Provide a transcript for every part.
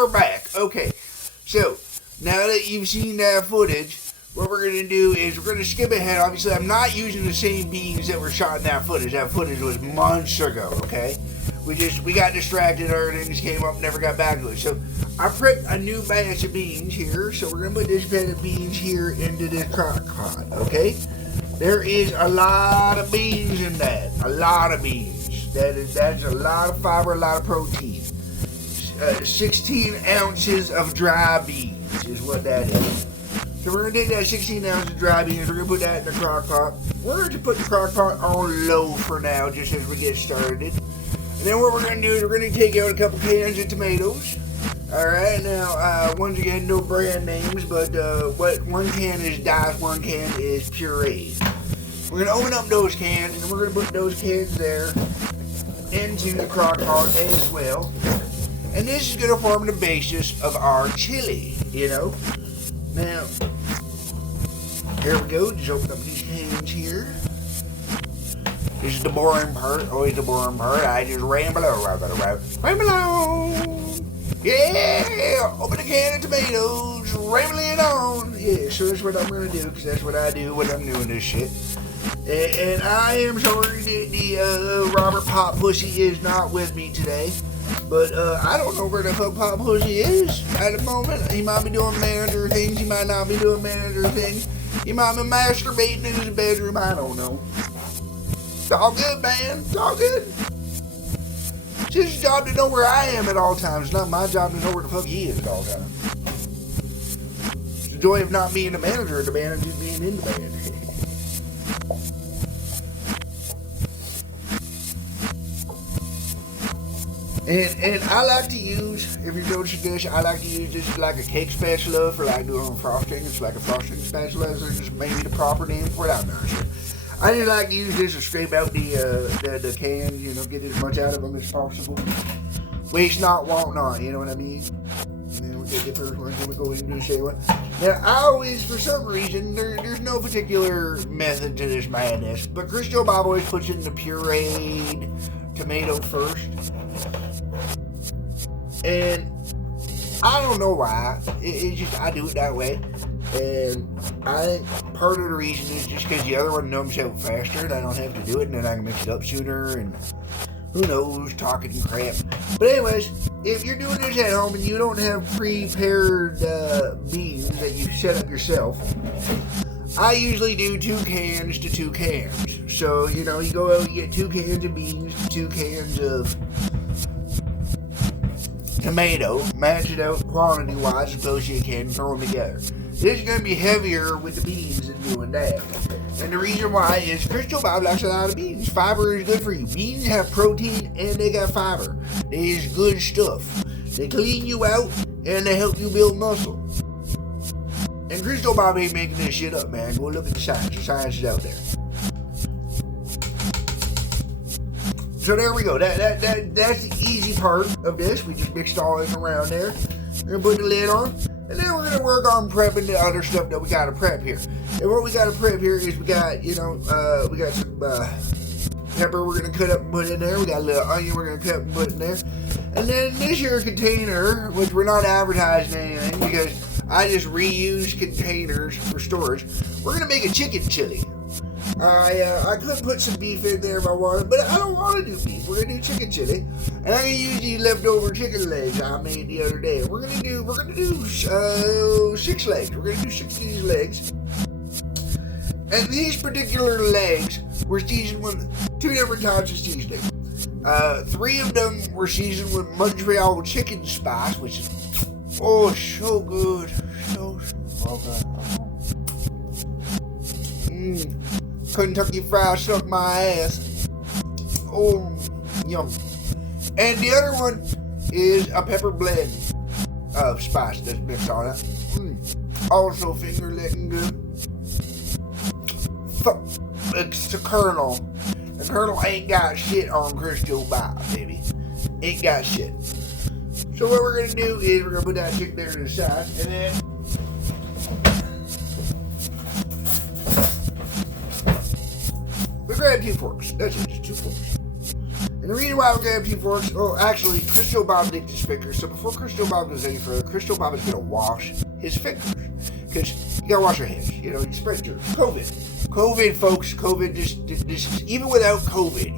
we're back. Okay, so now that you've seen that footage, what we're going to do is we're going to skip ahead. Obviously, I'm not using the same beans that were shot in that footage. That footage was months ago, okay? We got distracted, our things came up, never got back to it. So I prepped a new batch of beans here. So we're going to put this batch of beans here into this crock pot, okay? There is a lot of beans in that. A lot of beans. That's a lot of fiber, a lot of protein. 16 ounces of dry beans is what that is. So we're going to take that 16 ounces of dry beans, we're going to put that in the crock pot. We're going to put the crock pot on low for now, just as we get started. And then what we're going to do is we're going to take out a couple cans of tomatoes. Alright, now, once again, no brand names, but what one can is diced, one can is pureed. We're going to open up those cans, and we're going to put those cans there into the crock pot as well. And this is going to form the basis of our chili, you know. Now, here we go. Just open up these cans here. This is the boring part. Always the boring part. I just ramble on. Ramble on. Yeah! Open a can of tomatoes. Rambling on. Yeah, so that's what I'm going to do, because that's what I do when I'm doing this shit. And I am sorry that the Robert Pop Pussy is not with me today. But I don't know where the fuck Pop Pussy is at the moment. He might be doing manager things. He might not be doing manager things. He might be masturbating in his bedroom. I don't know. It's all good, man. It's all good. It's his job to know where I am at all times. It's not my job to know where the fuck he is at all times. It's the joy of not being a manager of the band and just being in the band. And I like to use, if you're noticing this, I like to use this like a cake spatula for like doing frosting. It's like a frosting spatula, so just maybe the proper name for it. I'm not sure. I just like to use this to scrape out the can, you know, get as much out of them as possible. Waste not, want not, you know what I mean? And then we'll take the first one, then we go into the second one. Now, I always, for some reason, there's no particular method to this madness, but Chris Joe Bob always puts in the pureed tomato first. And I don't know why. It's just, I do it that way. And I think part of the reason is just because the other one numbs out faster and I don't have to do it, and then I can mix it up sooner, and who knows, talking crap. But anyways, if you're doing this at home and you don't have prepared beans that you set up yourself, I usually do 2 cans to 2 cans. So, you know, you go out, you get 2 cans of beans, 2 cans of tomato, match it out quantity wise as close as you can, throw them together. This is going to be heavier with the beans than doing that. And the reason why is Chris Joe Bob likes a lot of beans. Fiber is good for you. Beans have protein and they got fiber. It is good stuff. They clean you out and they help you build muscle. And Chris Joe Bob ain't making this shit up, man. Go look at the science. The science is out there. So there we go. That's the easy part of this. We just mixed all this around there. We're going to put the lid on. And then we're going to work on prepping the other stuff that we got to prep here. And what we got to prep here is we got, you know, we got some pepper we're going to cut up and put in there. We got a little onion we're going to cut up and put in there. And then this here container, which we're not advertising anything because I just reuse containers for storage. We're going to make a chicken chili. I could put some beef in there if I wanted, but I don't want to do beef. We're gonna do chicken chili, and I'm gonna use these leftover chicken legs I made the other day. We're gonna do 6 legs. We're gonna do 6 of these legs, and these particular legs were seasoned with 2 different types of seasoning. 3 of them were seasoned with Montreal chicken spice, which is so good, so good. Kentucky Fried Suck My Ass. Oh, yum. And the other one is a pepper blend of spice that's mixed on it. Also finger licking good. It's the Colonel. The Colonel ain't got shit on Chris Joe Bob, baby. Ain't got shit. So what we're gonna do is we're gonna put that chicken there to the side, and then we grab 2 forks. That's it, just 2 forks. And the reason why we're gonna have 2 forks. Oh, actually, Crystal Bob licked his fingers. So before Crystal Bob goes any further, Crystal Bob is gonna wash his fingers. Because you gotta wash your hands. You know, you spread germs. COVID, folks. COVID, this even without COVID,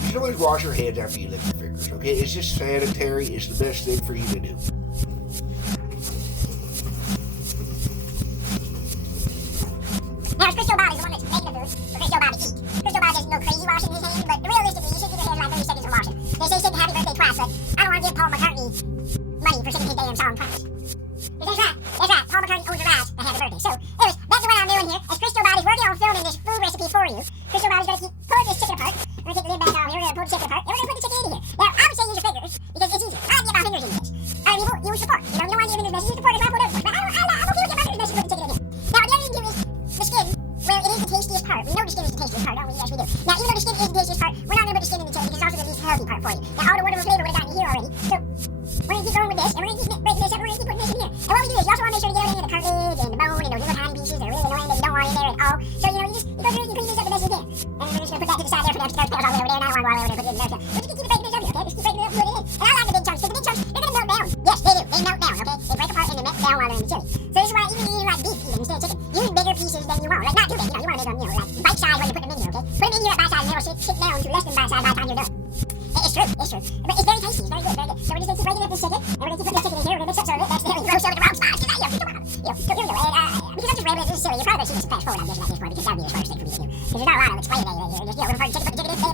you should always wash your hands after you lick your fingers, okay? It's just sanitary. It's the best thing for you to do. Now, Crystal Bob is the one that's making the food for Crystal Bob to eat. Crystal Bob does no crazy washing his hands, but realistically, you should give your hands like 30 seconds of washing. They say sing happy birthday twice, but I don't want to give Paul McCartney money for singing his damn song twice. That's right. Paul McCartney owns the right to have a birthday. So, anyways, back to what I'm doing here. As Crystal Bob is working on filming this food recipe for you, Crystal Bob is going to keep pulling this chicken apart. We're going to take the lid back off here. We're going to pull the chicken apart. And we're going to put the chicken in here. Now, I would say use your fingers because it's easier. I get my fingers in this. Other people use the fork. You know, you don't want to use your fingers messy. Use the fork. That's why I put it. But I'm okay with getting my fingers messy. Put the chicken in here. Now, the other thing to do is the skin. Well, it is the tastiest part. We know the skin is the tastiest part, don't we? Yes, we do. Now, even though the skin is the tastiest part, we're not going to put the skin in the chili because it's also the least healthy part for you. Now, all the wonderful flavor would have gotten here already. So, we're going to keep going with this, and we're going to keep breaking this up, and we're going to keep putting this in here. And what we do is you also want to make sure to get everything in the cartilage and the bone and those little tiny pieces that are really annoying that you don't want in there at all. So, you know, you go through and you clean this up the best you can. And we're just going to put that to the side there for now. Just those all the way over there. Now, I want to go all the way over there and put it in there. But you can keep it breaking this up here, okay? Just keep breaking it up and put it in. And I like the big chunks, because the big chunks, they're going to melt down. Yes, they do. They melt down, okay? They break apart and they melt down while they're in the chili. So this is why even eating like beef even instead of chicken, use bigger pieces than you want. Like, not too big, you know, you want to make them, you know, like bite size when you put them in here, okay? Put them in here at bite size and they'll sit down to less than bite size by the time you're done. It's true. But it's very tasty. It's very good, very good. So we're just going to keep breaking up this chicken, and we're going to keep putting this chicken in here. We're going to mix up some of it. That's there. You throw some of the wrong spots. So here we go. So here we go. And because I'm just rambling, this is silly. You're probably going to see this fast forward, I'm guessing, at this point, because that would be the smartest thing for me to do. Because there's not a lot of explaining that here. Just, we're going to put the chicken in, put the chicken in,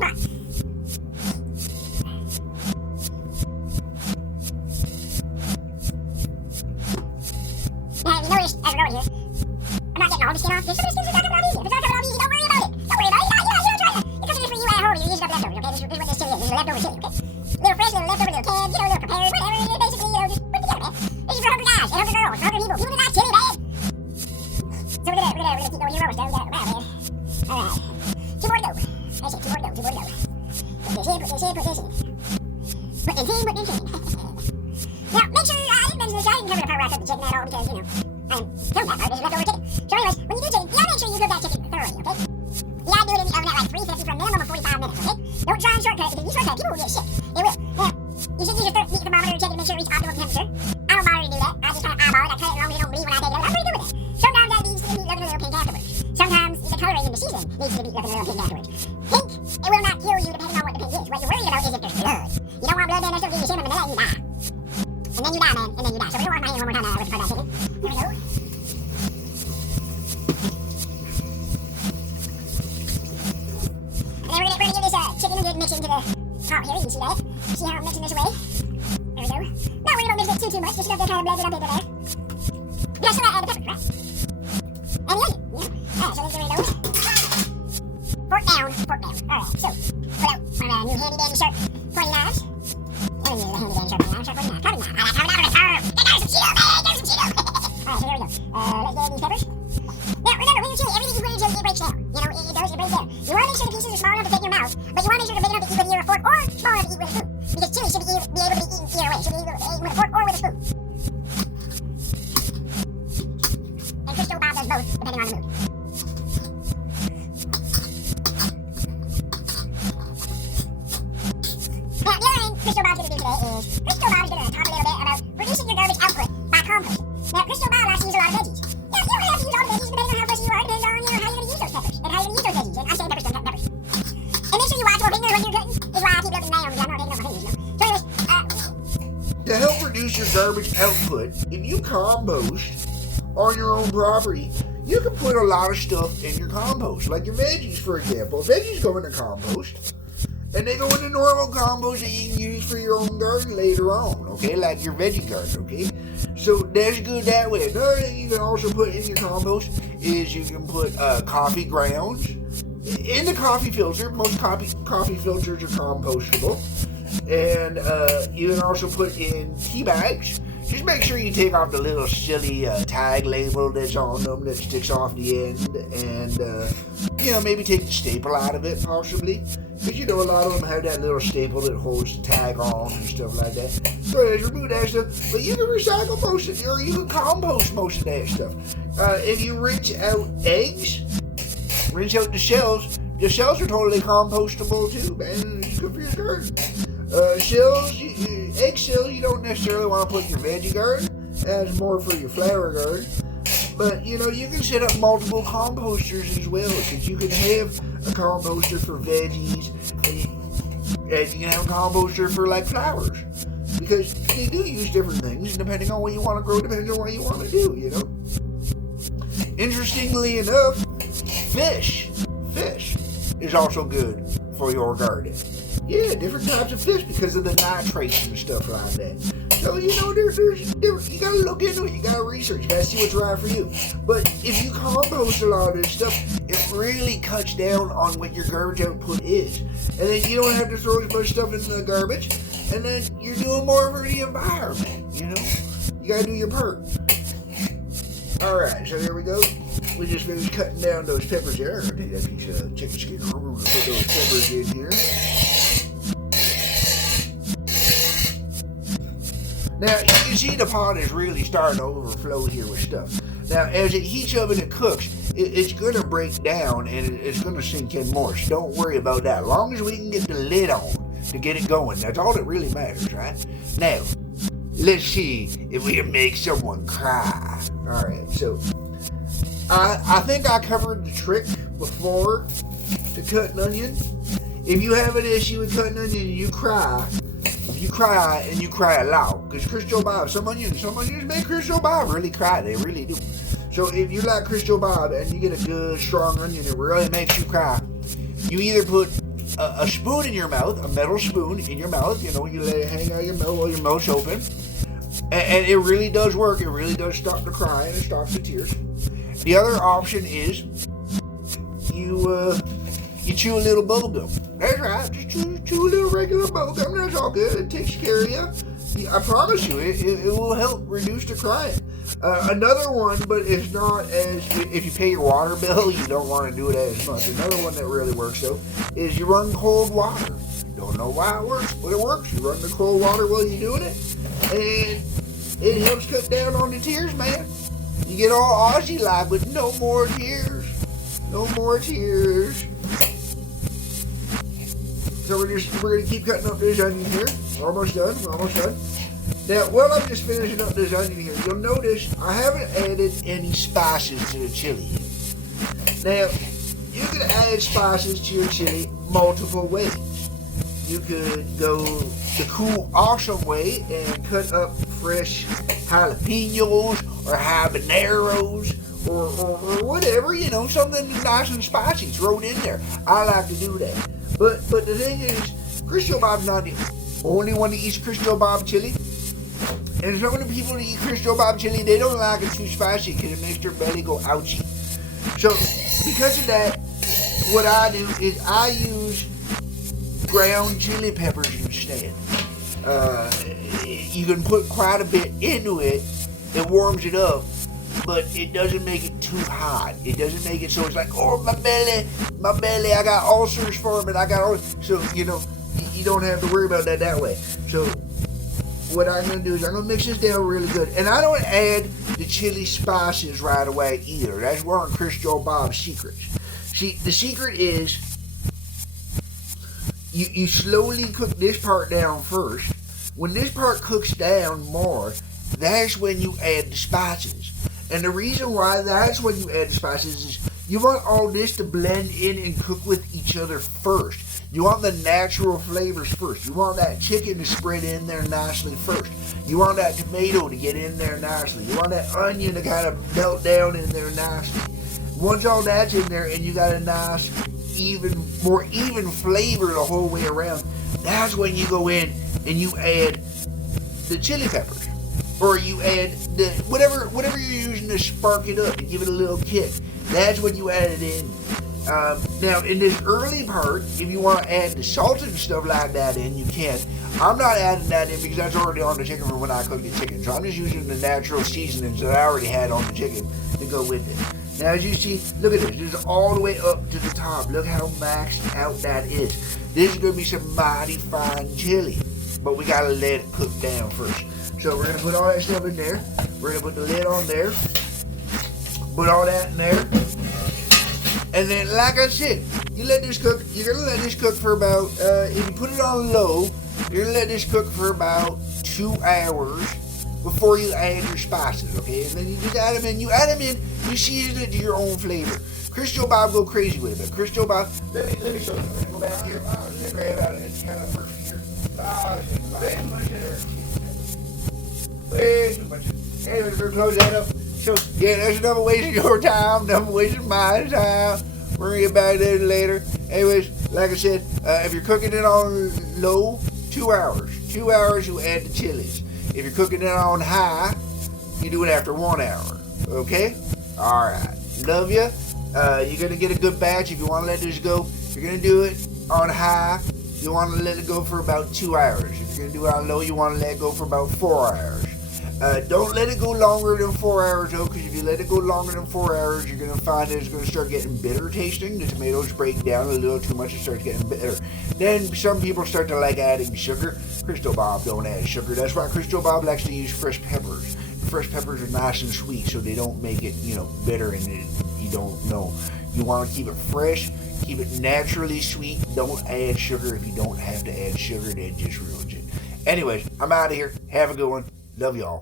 Now, you notice, as we're going here, I'm not getting all the skin off. There's some of the skins that are not coming off easy. If it's not coming off easy, don't worry about it. Don't worry about it. You don't try to. It's something for you at home. You're using up leftovers, okay? This is what this chili is. This is a leftover chili, okay? Little fresh, little leftover, little canned, you know, little prepared, whatever it is, basically, you know, just put it together, man. This is for hungry guys and hungry girls, hungry people. People that like chili, man. So we're gonna keep going here. We're almost done. We got it. Wow, man. All right. 2 more to go. That's it. 2 more to go. Put this in, put this in. Put this in. Put this in. Now, make sure, I didn't mention this, I didn't cover the part where I cooked the chicken at all because, you know, I am filmed that part, this is leftover chicken. So anyways, when you do chicken, you gotta make sure you cook that chicken thoroughly, okay? You gotta do it in the oven at like 350 for a minimum of 45 minutes, okay? Don't try and shortcut it because if you shortcut, people will get sick. They will. Now, you should use your heat thermometer to check it to make sure it reaches optimal temperature. I don't bother to do that. I just kind of eyeball it. I cut it wrong, you don't believe when I take it out. I'm pretty good with that. Sometimes that leads to the meat looking a little pink afterwards. Sometimes the coloring in the season leads to the meat looking a little pink afterwards. Pink, it will not kill you depending on what the pink is. What you're worried about is if there's blood. You don't want blood, then there's still give you shame and then you die. And then you die, man. And then you die. So we don't wash my hands one more time now with the part of that chicken. Here we go. And then we're gonna give this chicken a good mix into the pot here. You can see that. See how I'm mixing this away? There we go. Not worried about mixing it too much. Just enough to kind of blend it up into there. You gotta still add the pepper, right? And the onion. Yeah. Alright, so let's get rid of those. Fork down. Alright, so pull out one of our new handy dandy sharp 29s. The handy dandy sharp 29, sharp 49. Carving knife. I like carving knife with a curve. There's some Cheeto, man. There's some Cheeto. Alright, so here we go. Let's get these peppers. Now, remember, when you're chili, everything you put in your chili, it breaks down. You know, it does, it breaks down. You want to make sure the pieces are small enough to fit in your mouth, but you want to make sure they're big enough to eat with your fork or small enough to eat with a spoon. Because chili should be able to be eaten either way. It should be able to eat with a fork or with a spoon. And Crystal Bob does both, depending on the mood. Now, the other thing Crystal Bob's going to do today is Crystal Bob is going to talk a little bit about reducing your garbage output by composting. Now, Crystal Bob likes to use a lot of veggies. Now, you don't have to use all the veggies depending on how fussy you are. It depends on, you know, how you're going to use those peppers and how you're going to use those veggies. And I'm saying peppers, don't cut peppers. And make sure you watch your fingers when you're cutting. This is why I keep looking down because I'm not taking up my fingers, you know. So anyways, to help reduce your garbage output, if you compost on your own property, you can put a lot of stuff in your compost. Like your veggies, for example. Veggies go in the compost. And they go in the normal compost that you can use for your own garden later on, okay? Like your veggie garden, okay? So that's good that way. Another thing you can also put in your compost is you can put coffee grounds in the coffee filter. Most coffee filters are compostable. And you can also put in tea bags. Just make sure you take off the little silly tag label that's on them that sticks off the end. And, you know, maybe take the staple out of it, possibly. Because, you know, a lot of them have that little staple that holds the tag on and stuff like that. So just remove that stuff. But you can recycle most of it, or you can compost most of that stuff. If you rinse out eggs, rinse out the shells are totally compostable too, man. You can garden. Egg shells, you don't necessarily want to put in your veggie garden. That's more for your flower garden. But, you can set up multiple composters as well, since you can have a composter for veggies, and you can have a composter for, like, flowers. Because they do use different things, depending on what you want to grow, depending on what you want to do, Interestingly enough, fish is also good for your garden. Yeah, different types of fish because of the nitrates and stuff like that. So, there's different, you gotta look into it, you gotta research, you gotta see what's right for you. But if you compost a lot of this stuff, it really cuts down on what your garbage output is. And then you don't have to throw as much stuff in the garbage, and then you're doing more for the environment, You gotta do your part. Alright, so here we go. We just finished cutting down those peppers there. I'm gonna take that piece of chicken skin home. We're gonna put those peppers in here. Now, you can see the pot is really starting to overflow here with stuff. Now, as it heats up and it cooks, it's going to break down and it's going to sink in more. So don't worry about that. As long as we can get the lid on to get it going, that's all that really matters, right? Now, let's see if we can make someone cry. Alright, so I think I covered the trick before to cut an onion. If you have an issue with cutting an onion and you cry and you cry a lot, because Crystal Bob, some onions make Crystal Bob really cry, they really do. So if you like Crystal Bob and you get a good strong onion that really makes you cry, you either put a spoon in your mouth, a metal spoon in your mouth, you let it hang out your mouth while your mouth's open, and it really does work, it really does stop the crying and stops the tears. The other option is you chew a little bubble gum. That's right, just chew a little regular bubble gum. That's all good. It takes care of you. I promise you, it will help reduce the crying. Another one, but it's not as, if you pay your water bill, you don't want to do it as much. Another one that really works, though, is you run cold water. Don't know why it works, but it works. You run the cold water while you're doing it, and it helps cut down on the tears, man. You get all Aussie-like, but no more tears. No more tears. So we're going to keep cutting up this onion here. We're almost done. Now, while I'm just finishing up this onion here, you'll notice I haven't added any spices to the chili. Now, you can add spices to your chili multiple ways. You could go the cool, awesome way and cut up fresh jalapenos or habaneros or whatever, something nice and spicy. Throw it in there. I like to do that. But the thing is, Crystal Bob's not the only one that eats Crystal Bob chili. And some of the people that eat Crystal Bob chili, they don't like it too spicy because it makes their belly go ouchy. So, because of that, what I do is I use ground chili peppers instead. You can put quite a bit into it. It warms it up, but it doesn't make it too hot. It doesn't make it so it's like, oh, my belly, I got ulcers from it. So, you don't have to worry about that way. So, what I'm going to do is I'm going to mix this down really good. And I don't add the chili spices right away either. That's one of Crystal Bob's secrets. See, the secret is you slowly cook this part down first. When this part cooks down more, that's when you add the spices. And the reason why that's when you add the spices is you want all this to blend in and cook with each other first. You want the natural flavors first. You want that chicken to spread in there nicely first. You want that tomato to get in there nicely. You want that onion to kind of melt down in there nicely. Once all that's in there and you got a nice, more even flavor the whole way around, that's when you go in and you add the chili peppers. Or you add the whatever you're using to spark it up and give it a little kick. That's when you add it in. Now, in this early part, if you want to add the salt and stuff like that in, you can. I'm not adding that in because that's already on the chicken from when I cooked the chicken. So I'm just using the natural seasonings that I already had on the chicken to go with it. Now, as you see, look at this. This is all the way up to the top. Look how maxed out that is. This is going to be some mighty fine chili. But we got to let it cook down first. So we're going to put all that stuff in there. We're going to put the lid on there. Put all that in there. And then, like I said, you let this cook. You're gonna let this cook for about. If you put it on low, you're gonna let this cook for about 2 hours before you add your spices. Okay, and then you just add them in. You add them in. You season it to your own flavor. Chris Joe Bob go crazy with it, but Chris Joe Bob. Let me show you. I'm gonna go back here. I'm gonna grab out it's kind of perfect here. Way too much in there. Way too much. Anyway, we're gonna close that up. So yeah, that's enough wasting your time, enough wasting my time. We're gonna get back to it later. Anyways, like I said, if you're cooking it on low, 2 hours. 2 hours, you add the chilies. If you're cooking it on high, you do it after 1 hour. Okay? Alright. Love ya. You're going to get a good batch if you want to let this go. If you're going to do it on high, you want to let it go for about 2 hours. If you're going to do it on low, you want to let it go for about 4 hours. Don't let it go longer than 4 hours though, because if you let it go longer than 4 hours, you're going to find that it's going to start getting bitter tasting. The tomatoes break down a little too much and starts getting bitter. Then some people start to like adding sugar. Crystal Bob don't add sugar. That's why Crystal Bob likes to use fresh peppers. Fresh peppers are nice and sweet, so they don't make it, bitter and you don't know. You want to keep it fresh, keep it naturally sweet. Don't add sugar. If you don't have to add sugar, that just ruins it. Anyways, I'm out of here. Have a good one. Love y'all.